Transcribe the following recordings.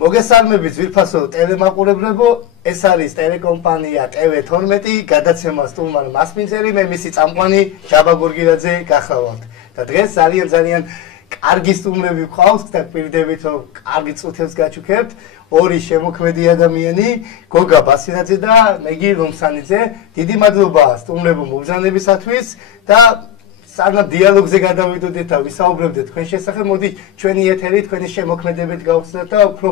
მოგესალმებით ძვირფასო ტელემაყურებლებო, ეს არის ტელეკომპანია TV12 გადაცემა სტუმარ მასპინძელი, მე მისი წამყვანი ჯაბა გურგილაძე გახლავართ. და დღეს ძალიან კარგი სტუმრები გვყავს და პირდებით რომ კარგი წუთებს გაჩუქებთ. ორი შემოქმედი ადამიანი, გოგა ბასილაძე და მეგი ლომსანიძე. დიდი მადლობა სტუმრებო მობრძანებისათვის და სანამ დიალოგზე გადავიდოდეთ და ვისაუბრებდეთ თქვენ შესახებ, მოდი ჩვენი ეთერი თქვენი შემოქმედებით გავხსნათ და უფრო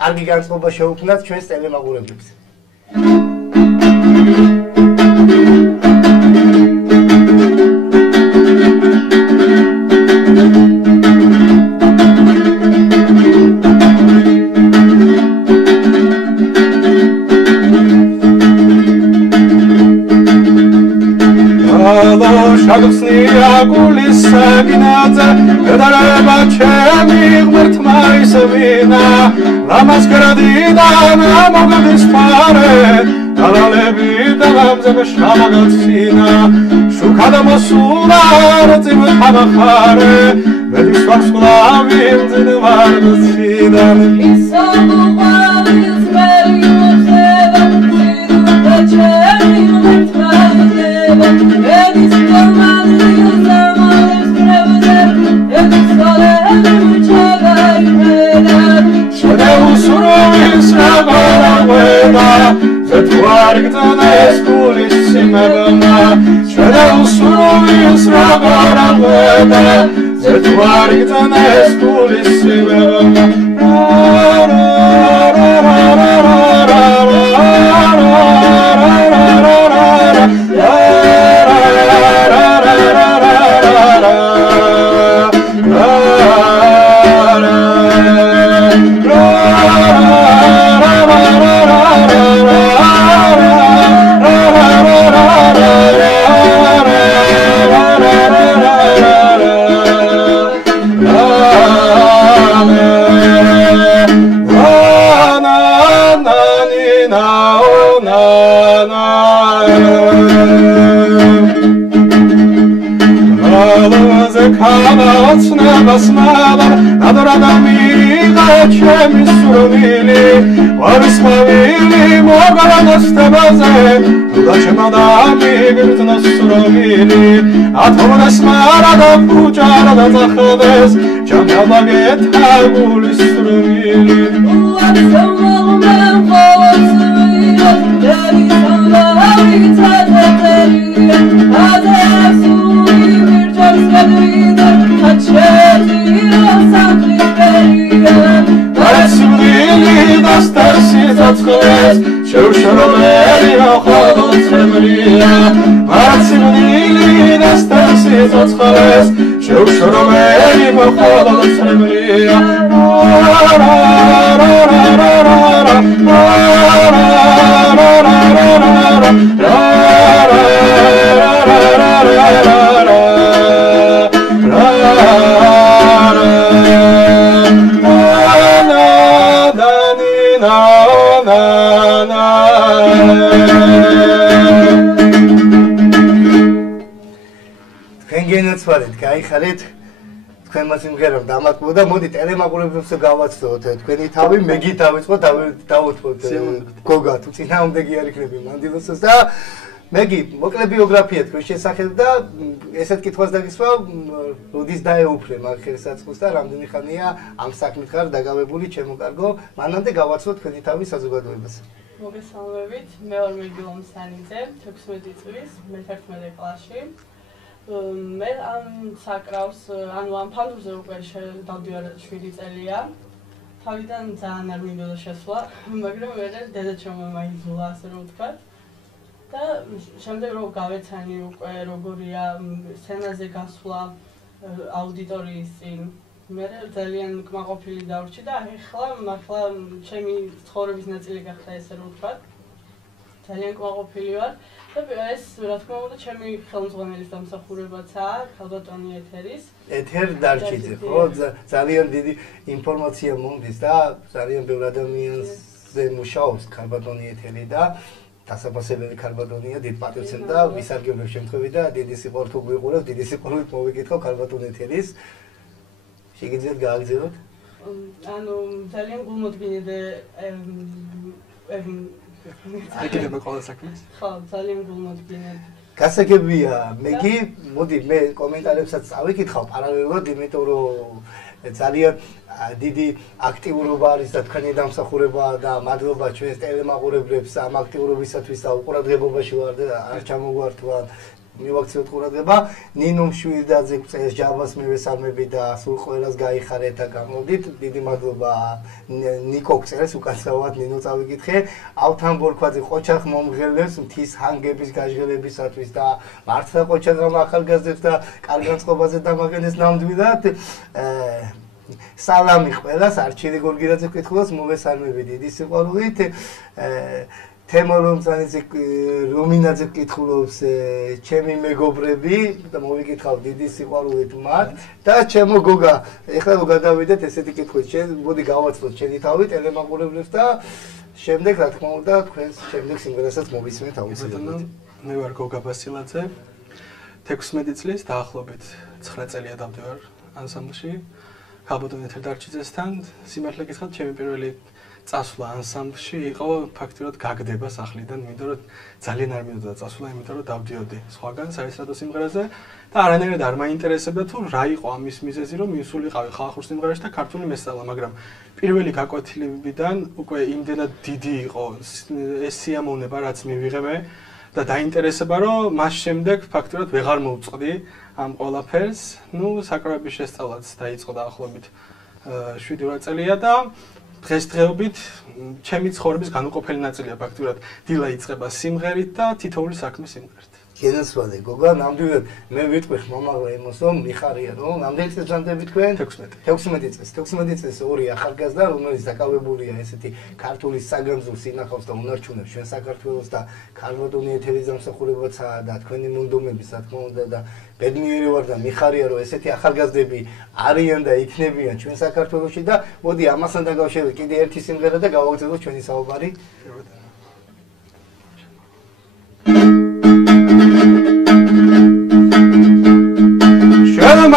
კარგი განწყობა შევქმნათ ჩვენს ტელემაყურებლებს. შაგხსნია გულის საგინაძე გადარება ჩემი ღმერთმა ისევინა ლამას გრადიდან მოგდის ფარე დალალები და გამზები შამაგაცინა შუქად მოსულა რწივ თამახარე მედის ვარსკვლავი მძინვარ მციდან ისო მოყავილს ველი მოსება სირუთა ჩემი ღმერთმა ისევა მედის ათონეს მარადა ფუჭარა და წახდეს ჯამალაგეთ აგულის სრვილი უაცმალმენ ხოლოსვია დერისამლავი ცადერია ადასული ვირჯას გადრიდა ხაჩეთია სამტრიფერია დასული დასტარსი ცოცხლეს შევშრომელი ხოლოსემრია მარცმილი დასტარსი ცოცხლეს შევშრომელი ხოლოსემრია გენაცვალეთ, გაიხარეთ თქვენმა სიმღერამ დამატებო და მოდი ტელემაყურებლებს გავაცდოთ თქვენი თავი, მეგი დავიწყოთ, დავუთმოთ გოგა თუ წინააღმდეგი არ იქნები მანდილოსას და მეგი მოკლე ბიოგრაფია თქვენ შესახებ და ესეთ კითხვას დაგისვა, როდის დაეუფლე მაგ ხელსაწყოს და რამდენი ხანია ამ საქმით ხარ დაგავებული, ჩემო კარგო, მანამდე გავაცდოთ თქვენი თავი საზოგადოებას. მოგესალმებით, მე ვარ მეგი ლომსანიძე, 16 წლის, მე-11 კლასში. მე ამ საკრავს, ანუ ამ ფანტურზე უკვე დავდივარ 7 წელია. თავიდან ძალიან არ მინდოდა შესვლა, მაგრამ მე დედაჩემმა მაიძულა, ასე რომ ვთქვათ. და შემდეგ რომ გავეცანი უკვე როგორია სცენაზე გასვლა აუდიტორიის წინ, მე ძალიან კმაყოფილი დავრჩი და ახლა ჩემი ცხოვრების ნაწილი გახდა, ესე რომ ვთქვათ. ძალიან კმაყოფილი ვარ. ეს რა თქმა უნდა ჩემი ხელმძღვანელის დამსახურებაცაა, ქალბატონი ეთერის. ეთერ დარჩიძე, ხო? ძალიან დიდი ინფორმაცია მომდის და ძალიან ბევრ ადამიანზე მუშაობს ქალბატონი ეთერი და დასაბასებელი ქალბატონია, დიდ პატივს ემდა, ვისარგებლებ შემთხვევით და დიდი სიყვარული გვიყურებს, დიდი სიყვარულით მოვიკითხო ქალბატონ ეთერის. შეგიძლიათ გააგრძელოთ? ანუ ძალიან გულმოდგინე აკეთებ ყველა საქმეს? ხო, ძალიან გულმოდგინე. გასაგებია, მეგი, მოდი მე კომენტარებსაც წავიკითხავ პარალელურად, იმიტომ რომ ძალიან დიდი აქტიურობა არის და თქვენი დამსახურება და მადლობა ჩვენს ტელემაყურებლებს ამ აქტიურობისათვის და უყურადღებობაში ვარ და არ ჩამოგვართვა მივაქციოთ ყურადღება. ნინო მშვიდაძე წეს ჯავას მივესალმები და სულ ყველას გაიხარეთ და გამოდით. დიდი მადლობა ნიკო წერს უკანასკნელად ნინო წავიკითხე. ავთან ბორქვაძე ყოჩახ მომღერლებს მთის ჰანგების გაჟღერებისათვის და მართლა ყოჩახამ ახალგაზრდებს და კარგ განწყობაზე დამაყენეს ნამდვილად. სალამი ყველას, არჩილი გორგირაძე კითხულობს, მოვესალმები დიდი სიყვარულით. თემორომცანიძე რომინაძე კითხულობს ჩემი მეგობრები და მოვიკითხავ დიდი სიყვარულით მათ და ჩემო გოგა ეხლა რომ გადავიდეთ ესეთი კითხვით შენ მოდი გავაცნოთ ჩემი თავი ტელემაყურებლებს და შემდეგ რა თქმა უნდა თქვენს შემდეგ სიმღერასაც მოვისმენთ აუცილებლად. მე ვარ გოგა ბასილაძე 16 წლის დაახლოებით 9 წელია დავდივარ ანსამბლში ხალბატონ ეთერდარჩიძესთან სიმართლე გითხრათ ჩემი პირველი წასვლა ანსამბლში იყო ფაქტიურად გაგდება სახლიდან, იმიტომ რომ ძალიან არ მინდოდა წასვლა, იმიტომ რომ დავდიოდი სხვაგან საესტრადო სიმღერაზე და არანაირად არ მაინტერესებდა თუ რა იყო ამის მიზეზი, რომ მისულიყავი ხალხურ სიმღერაში და ქართული მესწავლა, მაგრამ პირველი გაკვეთილებიდან უკვე იმდენად დიდი იყო ეს სიამოვნება, რაც მივიღებე და დაინტერესება, რომ მას შემდეგ ფაქტიურად ვეღარ მოვწყდი ამ ყველაფერს. ნუ საკრავების შესწავლაც დაიწყო დაახლოებით 7-8 წელია და დღესდღეობით ჩემი ცხოვრების განუყოფელი ნაწილია ფაქტურად დილა იწყება სიმღერით და თითოეული საქმე სიმღერით. გენასვალე გოგა, ნამდვილად მე ვიტყვი მომავალ ემოსო, მიხარია რომ რამდენი წელს ჟანდები თქვენ? 16 წელს. 16 წელს ორი ახალგაზრდა, რომელიც დაკავებულია ესეთი ქართული საგანძურს ინახავს და უნარჩუნებს ჩვენ საქართველოს და ქალბატონი ეთერის დამსახურებაცაა და თქვენი მონდომების რა თქმა უნდა და ბედნიერი ვარ და მიხარია რომ ესეთი ახალგაზრდები არიან და იქნებიან ჩვენ საქართველოში და მოდი ამასთან დაკავშირებით კიდე ერთი სიმღერა და გავაგრძელოთ ჩვენი საუბარი.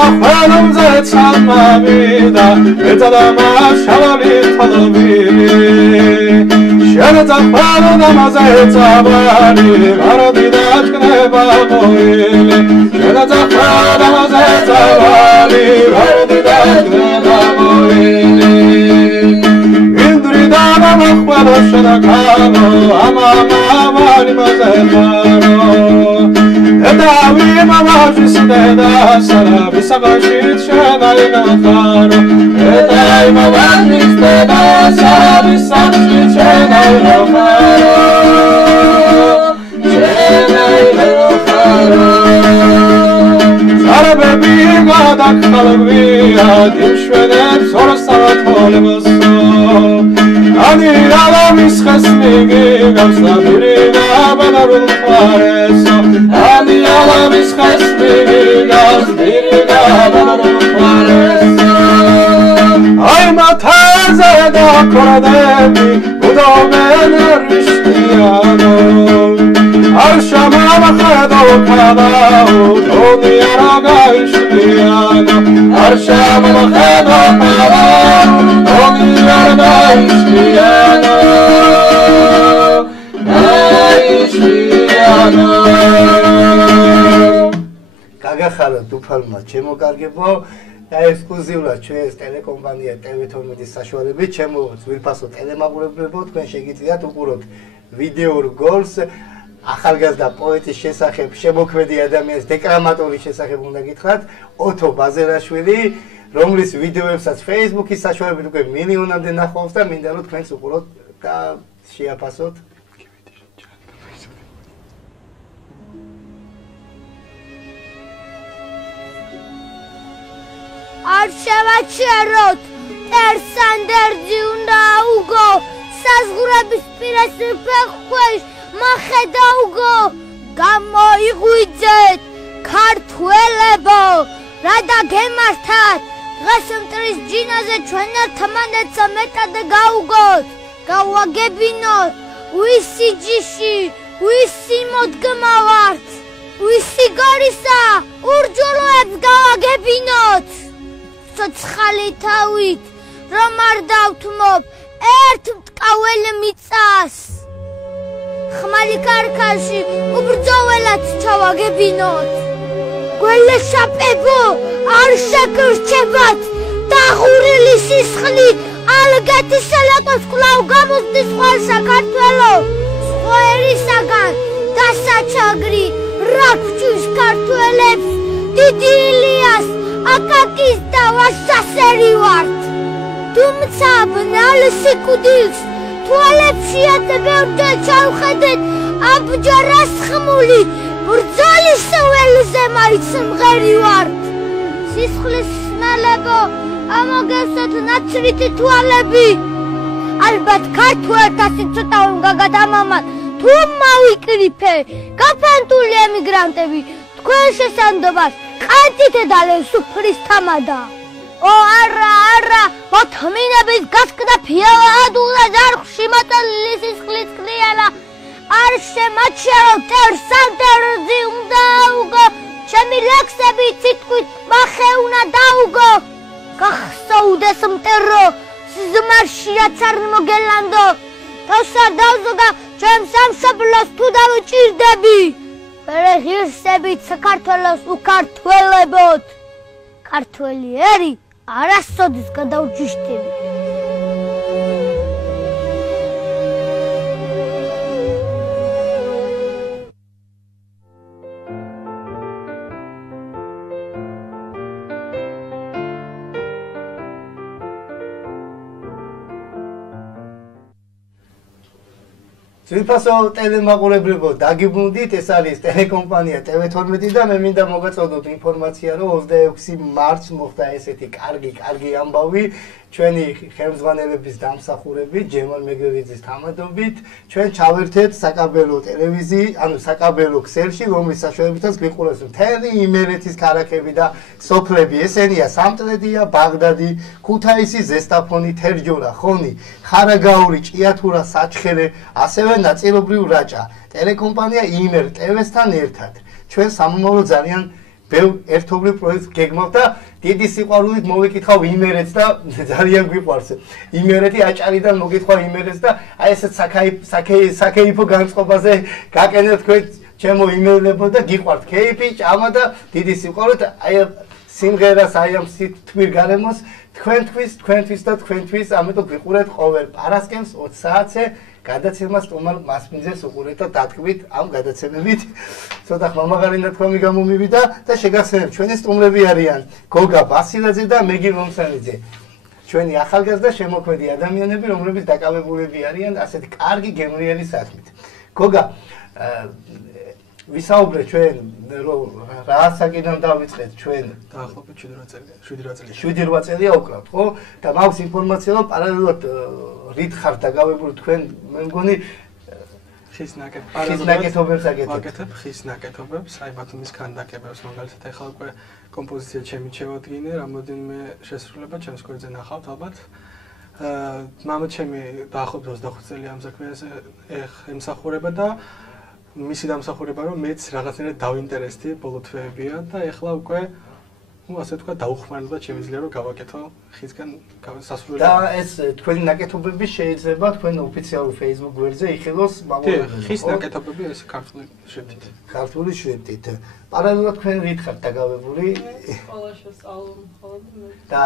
მახვალომზე ცალმავიდა ეწადა მაშავალი თალობილი შენაცახვალო დამაზე წავალი მარადი დაჭკნება ყოილი შენაცახვალო დამაზე წავალი მარადი დაჭკნება ყოილი ინდრი დამახვალო შენაკალო ამამავალი მაზეფარო Edavi mamavis deda sara bisagashit shanaina kharo Edavi mamavis deda sara bisagashit shanaina kharo Shanaina kharo Sara bebi gadak khalviya dimshvenet sorasat holvaso Ani alamis khasnigi gavsna birina banarul khareso Ani alamis khasnigi gavsna banarul khareso Ay mataze da koradebi udomen rishtiyano Arshama khado kadao doni araga ishtiyano Arshama khado kadao doni araga ishtiyano გაგახაროთ უფალმა ჩემო კარგებო და ექსკლუზიურად ჩვენს ტელეკომპანია TV12-ის საშუალებით ჩემო ძვირფასო ტელემაყურებლებო თქვენ შეგიძლიათ უყუროთ ვიდეო რგოლს ახალგაზრდა პოეტის შესახებ შემოქმედი ადამიანის დეკრამატორის შესახებ უნდა გითხრათ ოთო ბაზერაშვილი რომლის ვიდეოებსაც Facebook-ის საშუალებით უკვე მილიონამდე ნახავს და მინდა რომ თქვენს უყუროთ და შეაფასოთ არ შევაჩეროთ ერსანდერძი უნდა უგო საზღურების პირას ფეხქვეშ მახედა უგო გამოიღვიძეთ ქართველებო რა დაგემართათ დღეს მტრის ჯინაზე ჩვენ ერთმანეთსა მეტად გაუგოთ გავაგებინოთ ვისი ჯიში ვისი მოდგმა ვართ ვისი გარისა ურჯულოებს გავაგებინოთ ცოცხალი თავით რომ არ დავთმობ ერთ მტკაվել მიწას ხმალი კარქაში უბრძოლად ჩავაგებინოთ გველეშაპებო არ შეგრჩებათ დაღურილი სისხლით ალგეთის სელატოს კვლავ გამოსდის ხვალ საქართველო სხვერისაგან დასაჩაგრი რაგჩვის ქართველებს დიდი ილიას აკაკის და ვაშასერი ვართ თუმცა ბნალ სიკვდილს თვალებში ათბევრჯერ ჩავხედეთ აბჯარას ხმული ბრძოლის ველზე მაინც მღერი ვართ სისხლის სმელებო ამოგევსოთ ნაცრითი თვალები ალბათ ქართველთა სიცოტა უნდა გადამამათ თუ მავიკრიფე გაფანტული ემიგრანტები თქვენ შესანდობას ყანწით ედალენ სუფრის თამადა ო არა მოთმინების გასკდა ფიადულა ზარხში მატალილი სისხლის კრიალა არ შემაჩერო ტერსანტერზი უნდა უგო ჩემი ლექსები ციტყვით მახეუნა დაუგო გახსოვდეს მტერო ზმარშიაც არ მოგელანდო თოსა დავზოგა ჩემ სამშობლოს თუ დავჭირდები მერე ღირსებით საქართველოს უკართველებოთ ქართველი ერი არასოდეს გადავჯიშდები ძვირფასო ტელემაყურებლებო დაგიბრუნდით ეს არის ტელეკომპანია TV12 და მე მინდა მოგაწოდოთ ინფორმაცია რომ 26 მარტს მოხდა ესეთი კარგი ამბავი ჩვენი ხელმძღვანელების დამსახურებით ჯემალ მეგრელიძის თანამდებობით ჩვენ ჩავერთეთ საკაბელო ტელევიზიი ანუ საკაბელო ქსელში რომლის საშუალებითაც გვიყურებს მთელი იმერეთის ქალაქები და სოფლები ესენია სამტრედია ბაღდადი ქუთაისი ზესტაფონი თერჯოლა ხონი ხარაგაური ჭიათურა საჩხერე ასევე ნაწილობრივ რაჭა ტელეკომპანია იმერ ტევესთან ერთად ჩვენ სამომავლო ძალიან ბევრ ერთობლივ პროექტს გეგმავთ და დიდი სიყვარულით მოვიკითხავ იმერეთს და ძალიან გვიყვარს იმერეთი აჭარიდან მოგითხავ იმერეთს და აი ესეთ საკეიფო განწყობაზე გაკენებთ თქვენ ჩემო იმერლებო და გიყვართ კეიფი ჭამა და დიდი სიყვარულით აი სიმღერას აი ამ თმիր გარემოს თქვენთვის და თქვენთვის ამიტომ გვიყურეთ ყოველ პარასკევს 20 საათზე გადაცემას ტომარ მასპინძეს უყურეთ და დათქვით ამ გადაცემებით ცოტა ხმამაღალი ნათქვამი გამომივიდა და შეგახსენებთ ჩვენი სტუმრები არიან გოგა ბასილაძე და მეგი რომსანიძე ჩვენი ახალგაზრდა შემოქმედი ადამიანები რომლებიც დაკავებულები არიან ასეთი კარგი გემრიელი საქმით გოგა ვისაუბრეთ ჩვენ რომ რა საკიდან დავიწყეთ ჩვენ დაახლოებით 7-8 წელია უკრავთ ხო და მაქვს ინფორმაცია რომ პარალელურად რით ხარ დაგავებული თქვენ მე მგონი ხის ნაკეთობებს აკეთებ ხის ნაკეთობებს აი ბათუმის ქანდაკებებს მაგალითად ახლა უკვე კომპოზიცია ჩემი შევადგინე რამოდენიმე შესრულება ჩემს გვერდზე ნახავთ ალბათ მამა ჩემი დაახლოებით 25 წელი ამ საქმეზე ემსახურება და მისი დამსახურება რომ მეც რაღაცნაირად დავინტერესდი ბოლო თვეებია და ეხლა უკვე ну ასე თქვა დაუხმარება შემიძლია რომ გავაკეთო ხისგან სასურველი და ეს თქვენი ნაკეთობები შეიძლება თქვენ ოფიციალურ Facebook გვერდზე იხილოს მამულებს ხის ნაკეთობები ეს ქართული შრიფტით პარალელურად თქვენ რით ხართ დაგავებული ყველა შესწავლო მხოლოდ და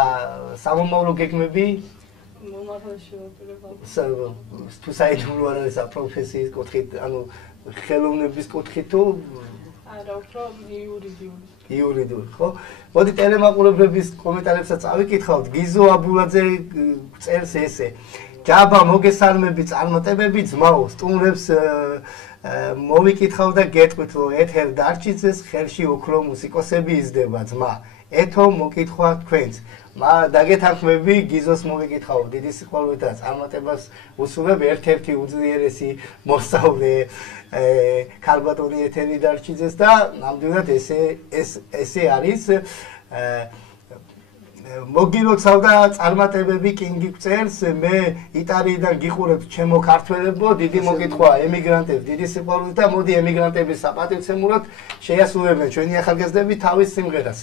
სამომავლო გეგმები მომავალში ვაპირებალ თუ საიდუმლო არ არის პროფესიის კუთხით ანუ ხელოვნების კუთხით თუ არა უფრო იურიდიული ხო? მოდი ტელემაყურებლების კომენტარებსაც წავიკითხავთ. გიზო აბულაძე წერს ესე. ჯაბა მოგესალმები წარმატებები ძმაო, სტუმრებს მოვიკითხავ და გეტყვით რომ ეთერ დარჩიძეს ხელში ოქრო მუსიკოსები იზრდება ძმა. ეთო მოკითხვა თქვენს. დაგეთანხმები გიზოს მოვიკითხავ დიდი სიყვარულით და წარმატებას უსურვებ ერთ-ერთი უძლიერესი მოსწავლე ქალბატონი ეთერი დარჩიძეს და ნამდვილად ესე არის მოგილოცავ და წარმატებები კინგი გწერს მე იტალიიდან გიხურებ ჩემო ქართველებო დიდი მოკითხვა ემიგრანტებს დიდი სიყვარულით და მოდი ემიგრანტების საპატივცემულოდ შეასრულებენ ჩვენი ახალგაზრდები თავის სიმღერას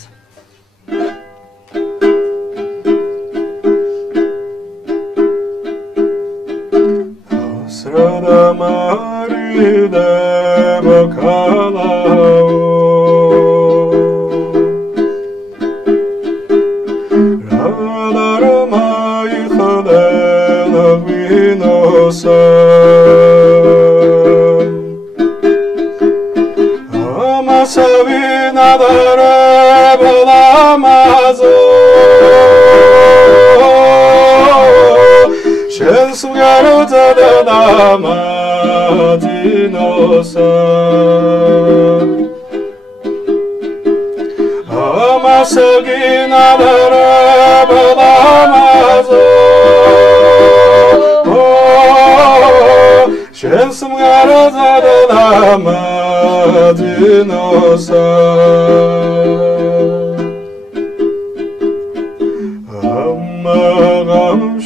დილება ქალაო რადარო მაიხდელა ვინოსა ამასავინადარებ ლამაზო შენს ვგაროთა და დამადინოსა ამასავინადარებ ლამაზო შენს ვგაროთა და დამადინოსა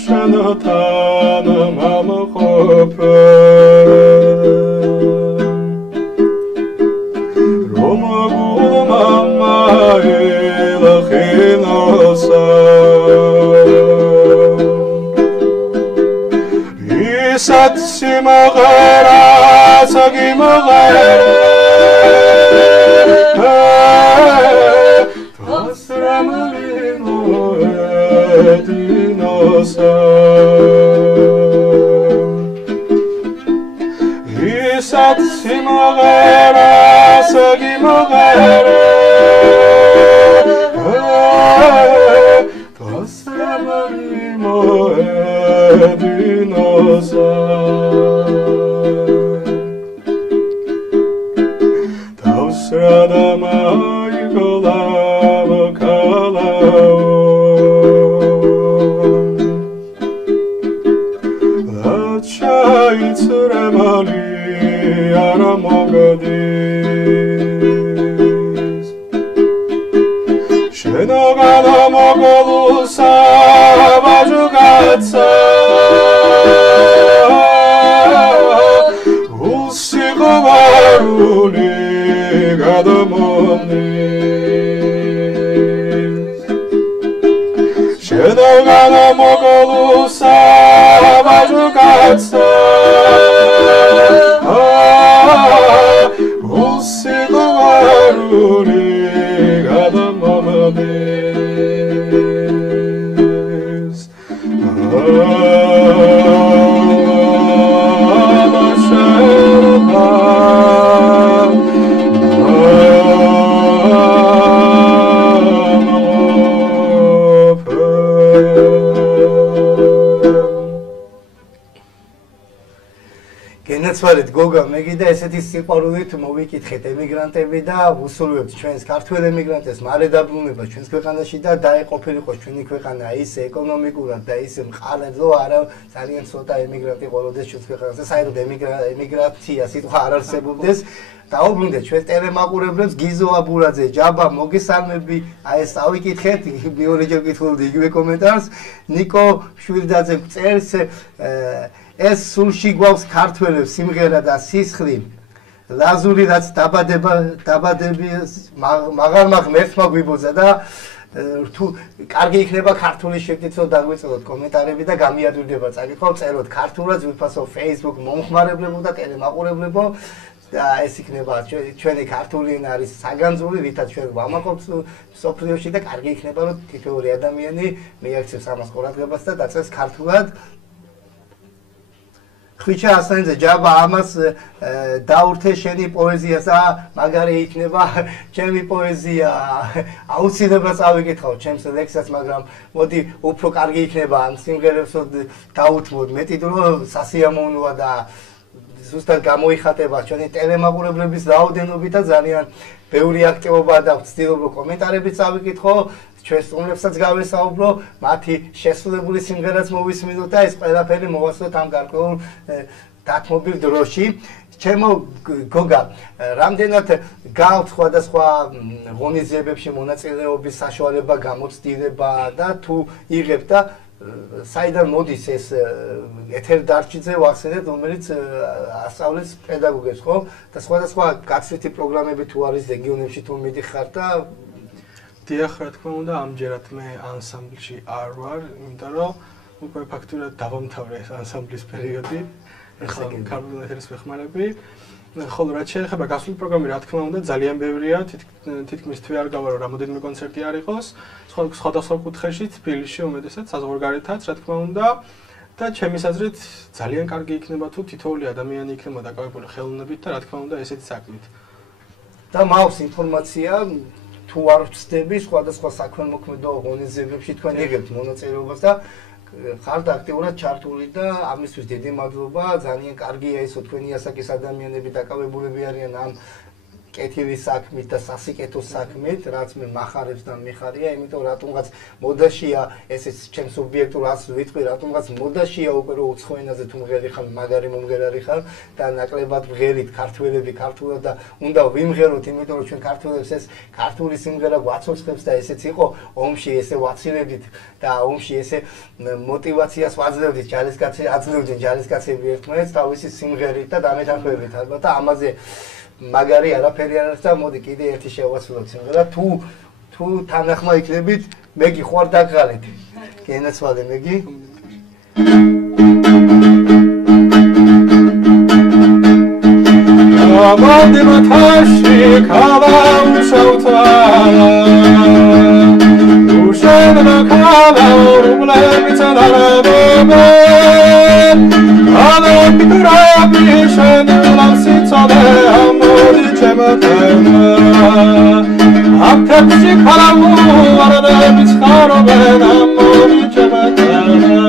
შენთან მამყოფე რომ გულმამაილახინოსა ისად სიმღერას გიმღერე ისად სიმღერას გიმღერე დასრამალი მოედინოსა დავსრადა მაიგოლავ ქალაო ჩაიცრემალი არა მოგდის შენოგან მოგლუსა ვაჟუკაცა უსიყვარული გადამოვნის შენოგან მოგლუსა ვაჟუკაცა უსიყვარული გადამოვნის გენაცვალეთ გოგა მეგიდა ესეთი სიყვარულით მოვიკითხეთ ემიგრანტები და ვუსურვებთ ჩვენს ქართველ ემიგრანტებს მალე დაბრუნება ჩვენს ქვეყანაში და დაეყოფილიყოს ჩვენი ქვეყანა ისე ეკონომიკურად და ისე მყარებო არა ძალიან ცოტა ემიგრანტი ყოლოდეს ჩვენს ქვეყანაზე საერთოდ ემიგრაცია სიტყვა არ არსებობდეს დაუბრუნდეთ ჩვენ ტელემაყურებლებს გიზო აბურაძე ჯაბა მოგესალმები აი ეს ავიკითხეთ მეორეჯერ ვკითხულობდი იგივე კომენტარს ნიკო შვილდაძე წერს ეს სულში გვაქვს ქართველებს სიმღერა და სისხლი ლაზური რაც დაბადები მაღალმა ღმერთმა გვიბოძა და თუ კარგი იქნება ქართული შეგდიცოთ დაგვეწოდოთ კომენტარები და გამიადვილდება წაკითხავ წეროთ ქართულად ვიფასო Facebook მომხმარებლებო და ტელემაყურებლებო და ეს იქნება ჩვენი ქართული ენა არის საგანძური რითაც ჩვენ ვამაყობთ სოფლიოში და კარგი იქნება რომ თითოეული ადამიანი მიაქცევს ამას ყურადღებას და დაწერს ქართულად ხვიჩა ასანიძე ჯაბა ამას დაურთე შენი პოეზიას და მაგარი იქნება ჩემი პოეზია აუცილებლად წავიკითხავ ჩემს ლექსიას მაგრამ მოდი უფრო კარგი იქნება ამ სიმღერებს დაუთმოთ მეტი დრო სასიამოვნოა და ზუსტად გამოიხატება ჩვენი ტელემაყურებლების რაოდენობით და ძალიან ბევრი აქტივობა და ვცდილობ რომ კომენტარებიც წავიკითხო ჩვენ სტუმრებსაც გავესაუბრო მათი შესრულებული სიმღერაც მოვისმინოთ და ეს ყველაფერი მოვასწროთ ამ გარკვეულ დათმობილ დროში ჩემო გოგა რამდენად გაქვთ სხვადასხვა ღონისძიებებში მონაწილეობის საშუალება გამოცდილება და თუ იღებთ და საიდან მოდის ეს ეთერ დარჩიძე ვახსენეთ რომელიც ასწავლებს პედაგოგებს ხო და სხვადასხვა გაცვლითი პროგრამები თუ არის რეგიონებში თუ მიდიხარ და დიახ რა თქმა უნდა ამჯერად მე ანსამბლში არ ვარ იმიტომ რომ უკვე ფაქტურად დავამთავრე ეს ანსამბლის პერიოდი ქართული ეთერის მეხმარები. ხოლო რაც შეეხება გასული პროგრამი, რა თქმა უნდა, ძალიან ბევრია, თითქმის თვე არ გავა, რომ რამოდენიმე კონცერტი არ იყოს, სხვადასხვა კუთხეში, თბილისში უმეტესად, საზღვარგარეთაც, რა თქმა უნდა. და ჩემის აზრით, ძალიან კარგი იქნება თუ თითოეული ადამიანი იქნება დაკავებული ხელოვნებით და რა თქმა უნდა, ესეთი საქმით. და მაქვს ინფორმაცია, თუ არ ვწდები სხვადასხვა საქმემოქმედო ორგანიზაციებში თქვენ იღებთ მონაწილეობას და ხართ აქტიურად ჩართული და ამისთვის დიდი მადლობა, ძალიან კარგია ისო თქვენი ასაკის ადამიანები დაკავებულები არიან ამ კეთილის საქმით და სასიკეთო საქმით, რაც მე მახარებს და მიხარია, იმიტომ რატომღაც მოდაშია ესეც ჩემს ობიექტურს ვიტყვი, რატომღაც მოდაშია უკვე რო უცხო ენაზე თუ მღერი ხარ, მაგარი მომღერალი ხარ და ნაკლებად მღერით ქართველები ქართულად და უნდა ვიმღეროთ, იმიტომ რომ ჩვენ ქართველებს ეს ქართული სიმღერა გვაცოცხლებს და ესეც იყო ომში ესე ვაცილებით და ომში ესე мотиваციას ვაძლევდით აძლევდნენ ჯარისკაცები ერთმანეთს თავისი სიმღერით და დამეთანხმებით ალბათ და ამაზე მაგარი არაფერი არ არის და მოდი კიდე ერთი შევასრულოთ სიმღერა თუ თანახმა იქნებით მე გიყვარ დაგღალეთ გენაცვალე მეგი ამოდი მათაში ქალაუშავთა უშენდა ქალაურუბლებით დარაბობენ ამოდი კრაბი შენლავსიცოდე ამოდი ჩემთანა აფთებში ქალაურუბლებით ხარობენ ამოდი ჩემთანა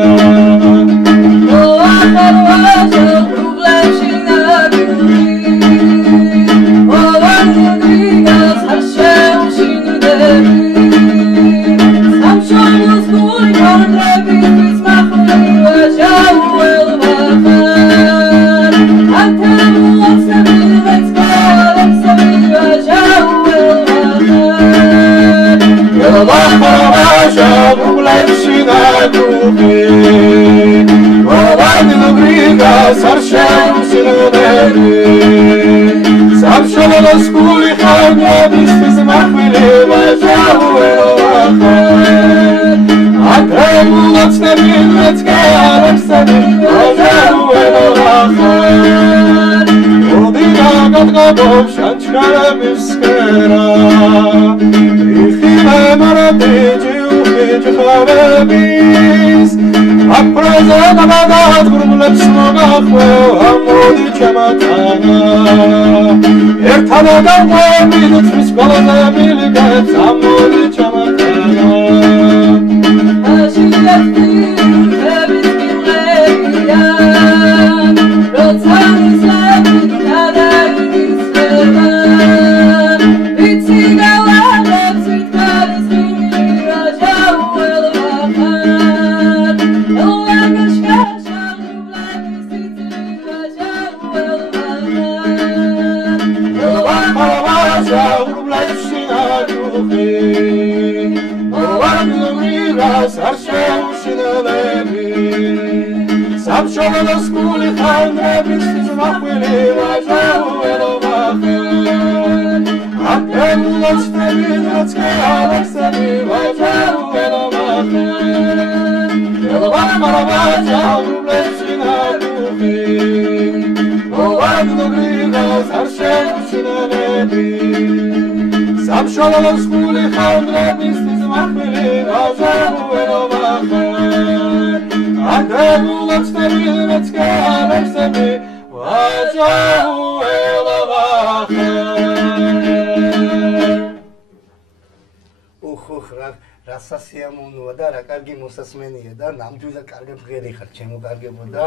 სასიამოვნოა და რა კარგი მოსასმენია და ნამდვილად კარგად ღერი ხარ ჩემოგარგებო და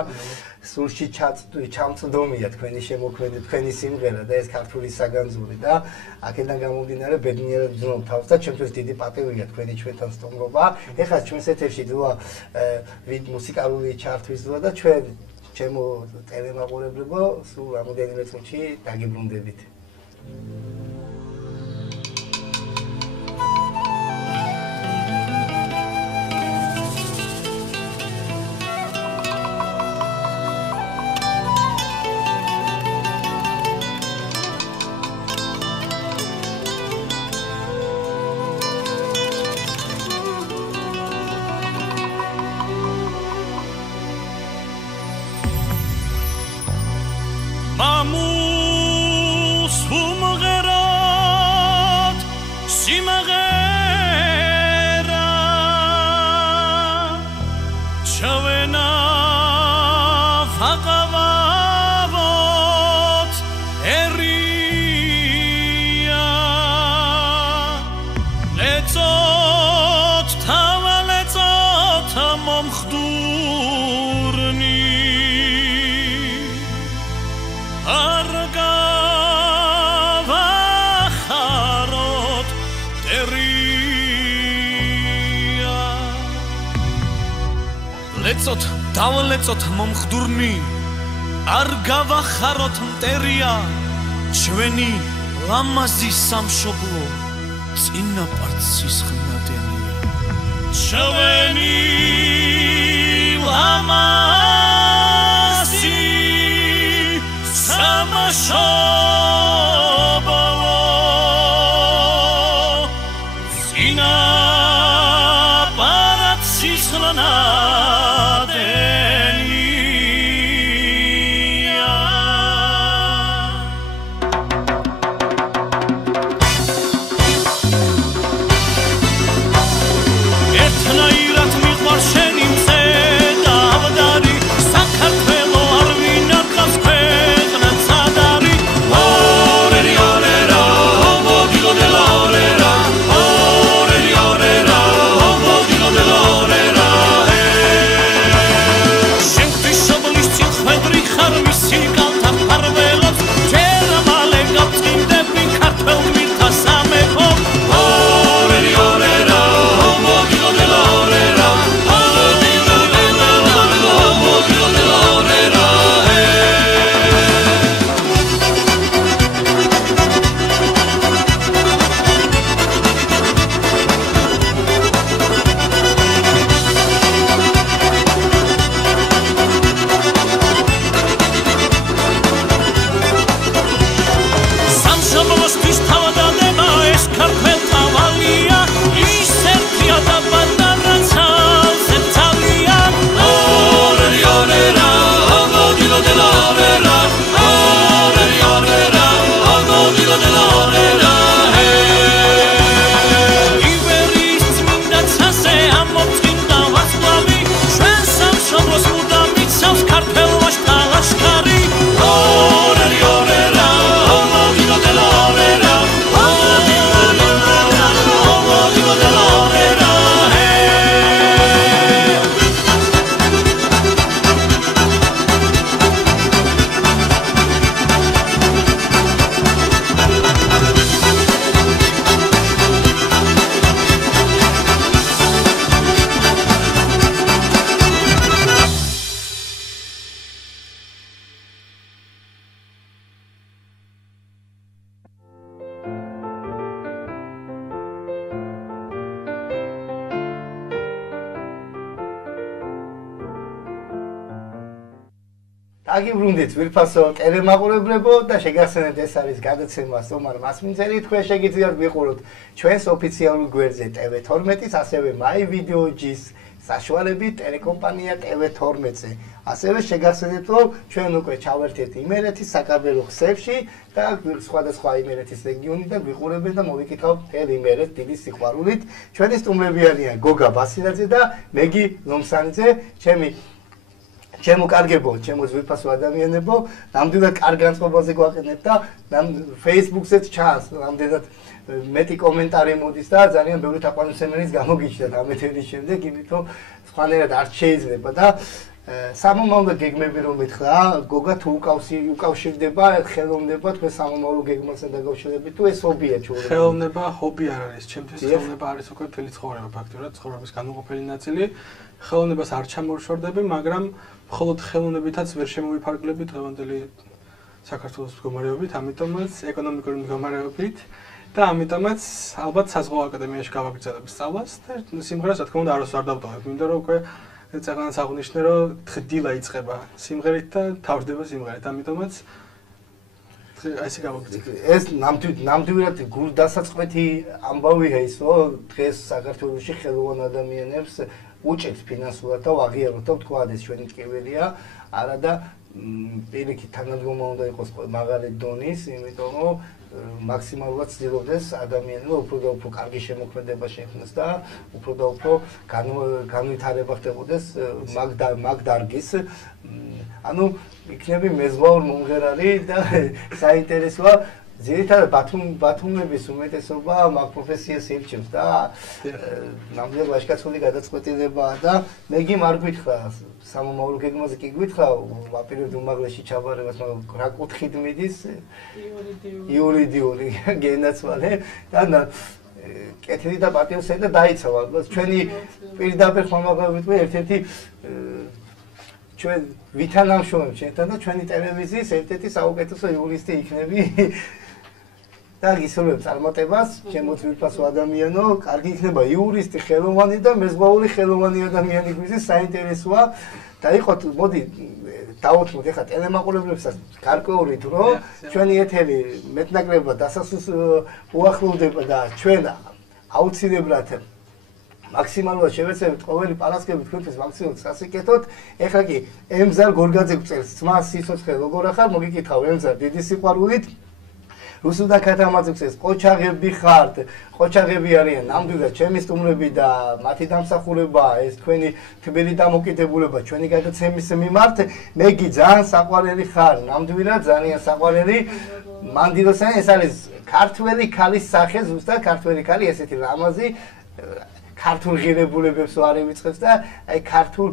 სულში ჩამწდომია თქვენი შემოქმედი თქვენი სიმღერა და ეს ქართული საგანძური და აქედან გამომდინარე ბედნიერად ვძნობ თავს და ჩემთვის დიდი პატივია თქვენი ჩვენთან სტუმრობა. ეხლა ჩვენს ეთერში ძოა ვიდ მუსიკალური ჩართვის ძოა და ჩვენ ჩემო ტელემაყურებლებო სულ რამოდენიმე წუთში დაგიბრუნდებით. სიმაღერა ჩავენა ვაყავავოთ ერია ლეწოთ თავალეწოთ მომხდურნი არ გავახაროთ ერია ლეწოთ დავლეწოთ მომხდურნი არ გავახაროთ მტერია ჩვენი ლამაზი სამშობლო წინაპარცის ხნადენია ჩვენი ლამაზი სამშობლო წინაპარცის ხნადენია ერთნაირად მიყვარს შენი მზე და ავდარი საქართველო არ ვინახავს ქვეყნად სადარი ორერი ორერა ომოგილო დე ლა ორერა ორერი ორერა ომოგილო დე ლა ორერა შენთვის შობლის წინხვედრი ხარ მისი კალთა ფარველობს ჯერ მალე გავწმინდები ქართველ მირთა სამეფო ორერი ორერა ომოგილო დე ლა ორერა ომოგილო დე ლა ომოგილო დე ლა ორერა სამშობლოსთვის თავადადება ეს ქართველთა ვალია ის ერთია და ბატონაც ზეცალია ორერი ორერა ომოგილო დე ლა ორერა ორერი ორერა ომოგილო დე ლა ორერა იბერიის წმინდა ცაზე ამოწმინდა ვარსკვლავი ჩვენ სამშობლოს მუდამ იცავს ქართველ ვაჟთა ლაშქარი ორერი ორერა ომოგილო დე ლა ორერა ომოგილო დე ლა ორერა აგიბრუნდით ვირფასო ტელემაყურებლებო და შეგახსენებთ ეს არის გადაცემა სტუმარ მასმინძელი თქვენ შეგიძლიათ ვიყუროთ ჩვენს ოფიციალურ გვერდზე TV12-ის ასევე My Video-ის საშუალებით ტელეკომპანია TV12-ზე ასევე შეგახსენებთ რომ ჩვენ უკვე ჩავერთეთ იმერეთის საკაბელო ხსებში და სხვადასხვა იმერეთის რეგიონი და ვიყურებენ და მოვიკითხავ მთელ იმერეთს დიდი სიყვარულით ჩვენი სტუმრები არიან გოგა ბასილაძე და მეგი ლომსანიძე ჩემო კარგებო, ჩემო ზვირფასო ადამიანებო, ნამდვილად კარგ განწყობაზე გვაყენებთ და Facebook-ზეც ჩანს, ნამდვილად მეტი კომენტარი მოდის და ძალიან ბევრი თაყვანისმცემლის გამოგიჩნდა ამ ეთერის შემდეგ, იმიტომ რომ სხვანაირად არ შეიძლება და სამომავლო გეგმები რომ მითხრა, გოგა თუ უკავშირდება ხელოვნება თქვენ სამომავლო გეგმასთან დაკავშირებით თუ ეს ჰობია ჩვენი? ხელოვნება ჰობი არ არის, ჩემთვის ხელოვნება არის უკვე მთელი ცხოვრება ფაქტურად, ცხოვრების განუყოფელი ნაწილი. ხელოვნებას არ ჩამოვშორდები, მაგრამ მხოლოდ ხელოვნებითაც ვერ შემოვიფარგლები დღევანდელი საქართველოს მდგომარეობით, ამიტომაც ეკონომიკური მდგომარეობით და ამიტომაც ალბათ საზღვაო აკადემიაში გავაგრძელებ სწავლას და სიმღერას რა თქმა უნდა არასდროს არ დავტოვებ, იმიტომ რომ უკვე წეგანაც აღნიშნე რომ დილა იწყება სიმღერით და თავდება სიმღერით, ამიტომაც ესე გავაგრძელებ. ეს ნამდვილად გულდასაწყვეტი ამბავია ის, რომ დღეს საქართველოში ხელოვან ადამიანებს უჭირთ ფინანსურად და აღიაროთ და თქვა ეს ჩვენი ტკივილია, არა და პირიქით თანადგომა უნდა იყოს მაღალი დონის, იმიტომ რომ მაქსიმალურად ცდილობდეს ადამიანმა უფრო და უფრო კარგი შემოქმედება შექმნას და უფრო და უფრო განვითარება ხდებოდეს მაგ დარგის ანუ იქნები მეზღვაურ მომღერალი და საინტერესოა ძირითადად ბათუმების უმეტესობა მაგ პროფესიას ირჩევს და ნამდვილად ვაჟკაცული გადაწყვეტილებაა და მე გიმ არ გვითხრა სამომავლო გეგმაზე კი გვითხრა ვაპირებდი უმაღლესში ჩაბარებას მაგრამ რა კუთხით მიდის იურიდიული გენაცვალე და კეთილი და პატიოსანი და დაიცავა ალბათ ჩვენი პირდაპირ ხმამაღლა ვიტყვი ერთ-ერთი ჩვენ ვითანამშრომლობთ ჩვენთან და ჩვენი ტელევიზიის ერთ-ერთი საუკეთესო იურისტი იქნები და გისურვებ წარმატებას, ჩემოც ვიფასო ადამიანო, კარგი იქნება იურისტი, ხელოვანი და მეზღვაური ხელოვანი ადამიანი გვიზის საინტერესოა და იყოთ, მოდი დავუთმოთ ეხლა ტელემაყურებლებსაც გარკვეული დრო, ჩვენი ეთერი მეტნაკლებად დასასრულს უახლოვდება და ჩვენ აუცილებლად მაქსიმალურად შევეცდებით ყოველი პარასკევი თქვენთვის მაქსიმალურად სასიკეთოთ. ეხლა კი ემზარ გორგაძე გწევს ძმას სიცოცხლე როგორ ახარ, მოგიკითხავ ემზარ დიდი სიყვარულით. რუსუდა ქათამაძეს ყოჩაღები ხართ, ყოჩაღები არიან ნამდვილად ჩემი სტუმრები და მათი დამსახურებაა ეს თქვენი თბილი დამოკიდებულება ჩვენი გადაცემის მიმართ. მე კი ძალიან საყვარელი ხარ, ნამდვილად ძალიან საყვარელი. მანდილოსანი ეს არის ქართველი ქალის სახე, ზუსტად ქართველი ქალი, ესეთი ლამაზი ქართულ ღირებულებებს არ ემიწყებს და აი ქართულ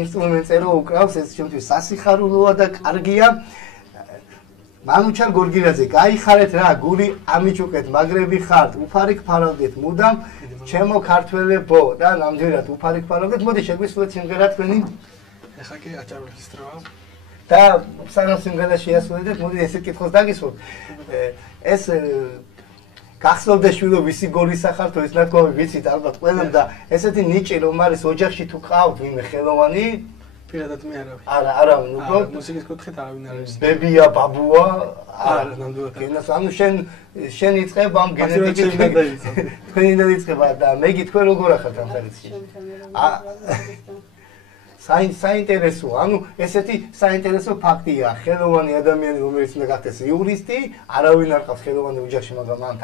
ინსტრუმენტზე რო უკრავს, ეს ჩემთვის სასიხარულოა და კარგია. მანუჩარ გორგილაძე, გაიხარეთ რა, გული ამიჩუკეთ, მაგრები ხართ, უფარიქ ფარავდეთ, მუდამ ჩემო ქართველებო და ნამდვილად უფარიქ ფარავდეთ. მოდი შეგვისურვეთ სიმღერა თქვენი. ეხლა კი აჭარულის დროა. და სანამ სიმღერა შეასრულებთ, მოდი ესე კითხოს დაგისვოთ. ეს გახსოვდა შვილო ვისი გორისახართო ეს ნათქვამი ვიცით ალბათ ყველამ და ესეთი ნიჭი რომ არის ოჯახში თუ ყავთ ვინმე ხელოვანი პირადად მე არავინ. არავინ უბრალოდ მუსიკის კუთხით არავინ არ არის. ბებია, ბაბუა, არა, ნამდვილად. გენას ანუ შენ იწყებ ამ გენეტიკის თქვენი და იწყება და მე გითქვე როგორ ახართ ამ სარიცში. საინტერესო, ანუ ესეთი საინტერესო ფაქტია, ხელოვანი ადამიანი რომელიც უნდა გახდეს იურისტი, არავინ არ ყავს ხელოვანი ოჯახში, მაგრამ მან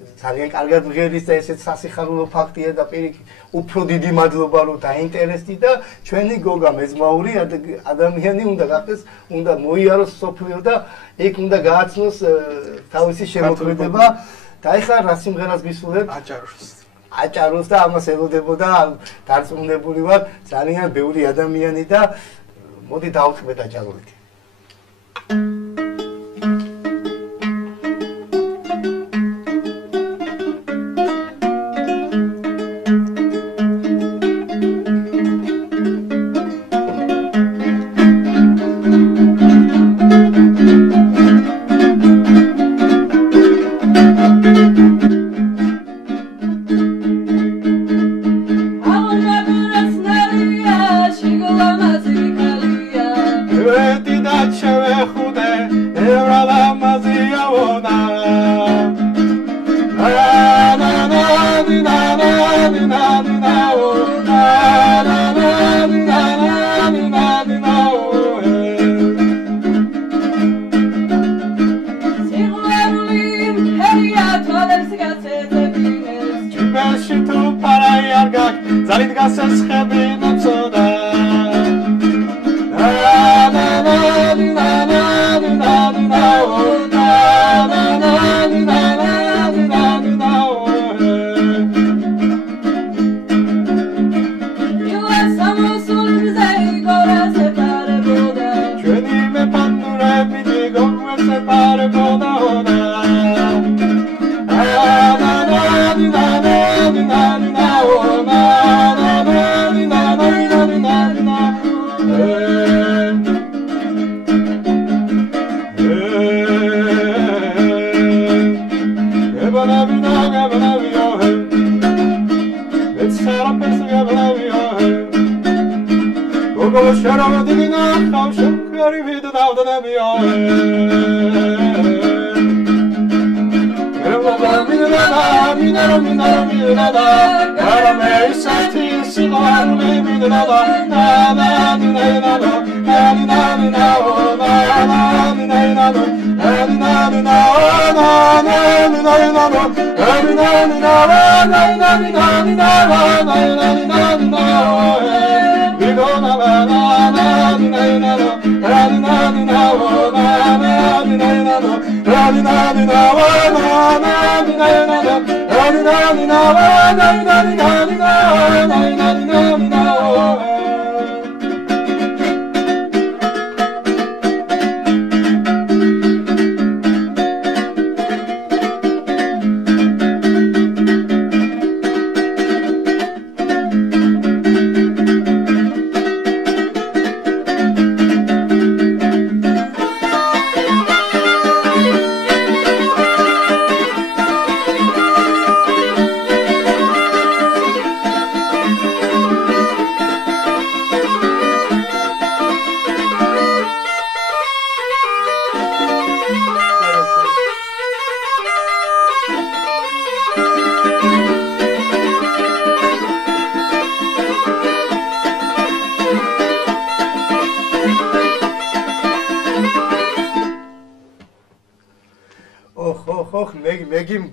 ძალიან კარგად ვღერის და ესეც სასიხარულო ფაქტია და პირიქით უფრო დიდი მადლობა რომ დაინტერესდი და ჩვენი გოგა მეზღვაური ადამიანი უნდა გახდეს, უნდა მოიაროს სოფლიო და იქ უნდა გააცნოს თავისი შემოქმედება და ეხლა რა სიმღერას გისურვებ? აჭაროს და ამას ელოდებოდა დარწმუნებული ვარ ძალიან ბევრი ადამიანი და მოდი დავწყებთ აჭარობით.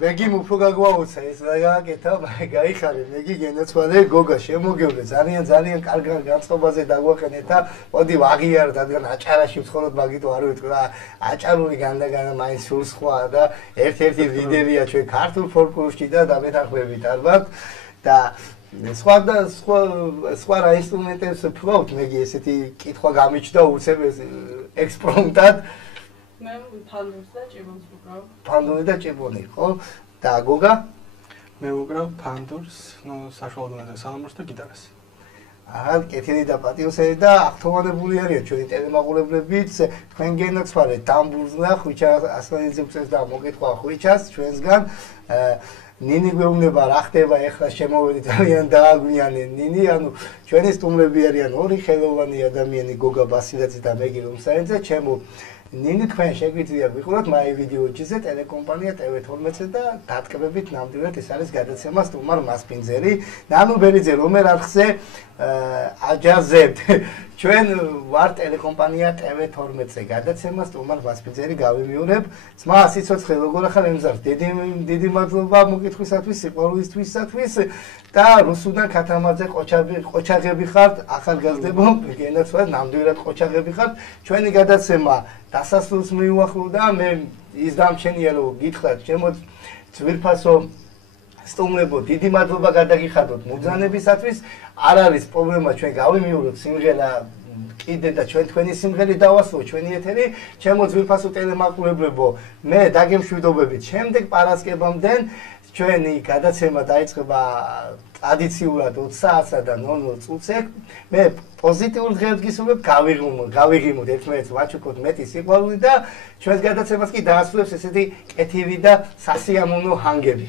მეგი უფრო გაგვაუცა ეს რა გააკეთა, გაიხარე, მეგი გენაცვალე გოგა შემოგევლე, ძალიან კარგ განწყობაზე დაგვაყენეთ და მოდი ვაღიაროთ, რადგან აჭარაში ვცხოვრობ, მაგიტო არ ვიტყვი რა, აჭარული განდაგანა მაინც სულ სხვა და ერთ-ერთი ლიდერია ჩვენ ქართულ ფოლკლორში და დამეთანხმებით ალბათ და სხვა რა ინსტრუმენტებს ფლობთ, მეგი ესეთი კითხვა გამიჩნდა უცებ ექსპრომტად. მე ფანდურს და ჭიბონს ვუკრავ. ფანდური და ჭიბონი, ხო? და გოგა? მე ვუკრავ ფანდურს, საშუალო დონეზე სალამურს და გიტარას. კეთილი და პატიოსანი და აღთქმანებული არიან ჩვენი ტელემაყურებლებიც, თქვენ გენაცვალეთ დამბურზლა ხვიჩა ასლანიძე უწევს და მოკითხვა ხვიჩას ჩვენსგან. ნინი გვეუბნება რა ხდება ეხლა შემოვედი ძალიან დააგვიანე ნინი, ანუ ჩვენი სტუმრები არიან ორი ხელოვანი ადამიანი, გოგა ბასილაძე და მეგი რომსაინძე, ჩემო ნინი თქვენ შეგვიძლია ვიყუროთ My Video G-ზე ტელეკომპანია TV12-ზე და დატკბებით ნამდვილად ეს არის გადაცემა სტუმარ მასპინძელი, ნანუ ბერიძე რომელ არხზე აჯაზებთ. ჩვენ ვარ ტელეკომპანია TV12-ზე გადაცემა სტუმარ მასპინძელი გავიმეორებ. ძმა სიცოცხლე როგორ ახალ ემზარდ, დიდი მადლობა მოკითხვისათვის, სიყვარულისთვისათვის და რუსუდან ქათამაძე ყოჩაღები ხართ, ახალგაზრდებო, გენაცვალეთ ნამდვილად ყოჩაღები ხართ. ჩვენი გადაცემა დასასრულს მიუახლოვდა, მე ის დამჩენია რომ გითხრათ ჩემო ძვირფასო სტუმრებო, დიდი მადლობა გადაგიხადოთ მოგზაურობისათვის. არ არის პრობლემა, ჩვენ გავიმეოროთ სიმღერა კიდე და თქვენი სიმღერი დავასრულოთ ჩვენი ეთერი. ჩემო ძვირფასო ტელემაყურებლებო, მე დაგემშვიდობებით შემდეგ პარასკევამდე. ჩვენი გადაცემა დაიწყება ტრადიციულად 20 საათსა და 00 წუთზე. მე პოზიტიურ დღეს გისურვებ, გავიღიმოთ ერთმანეთს, ვაჩუქოთ მეტი სიყვარული და ჩვენს გადაცემას კი დაასრულებს ესეთი კეთილი და სასიამოვნო ჰანგები.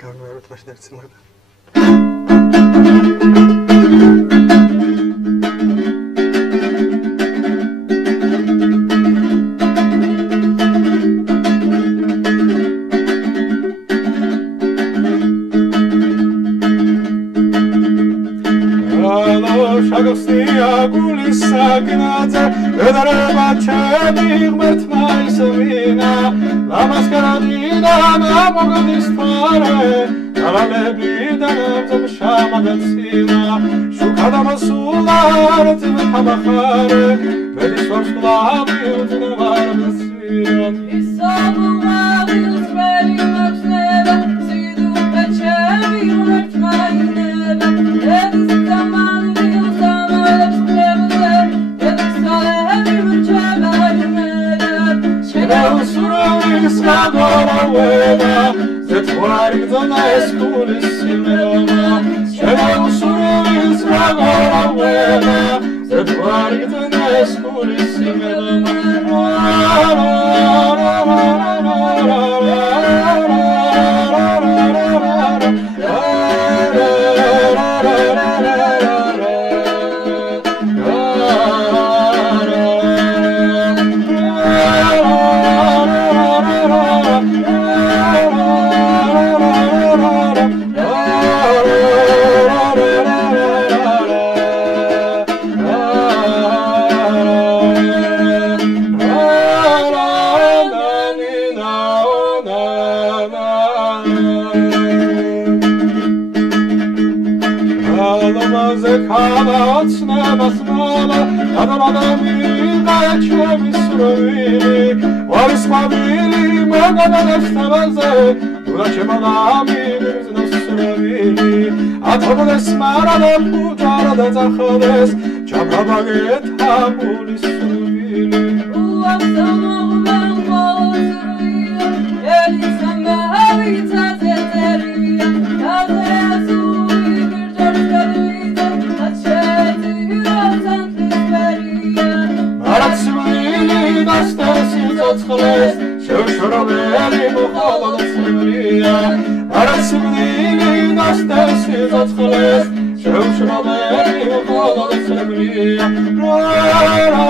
გავიმეოროთ მაშინ ერთ სიმღერა. შაგოსია გულის საგნაძე ედარება ჩემი ღმერთმა ისევინა ლამას კარადინა მოგოდის თვარე დალალები და ნამზობ შამაგაცინა შუქა დამასულა რწმ თამახარე მედის ვარსკვლავი უძნა ვარდასიან ისაბულა ვილსველი მაჩნება სიდუ პეჩები ღმერთმა ინება ედის Zetswari zona eskulisimela, zetswari zona eskulisimela. ზექალა ოცნებას მოლა გადამადამიდა ჩემი სროვილი ვარის ყვავილი მოგადალებს თამაზე დულა ჩემალამინის ნოსროვილი ათობდეს მარადამ პუჯარა და წახოდეს ჩაბაბაგეთ ამულის სროვილი შევშრომელი მოხალოდ ცემლია არაცმლილი დასტესი ცოცხლეს შევშრომელი მოხალოდ ცემლია რა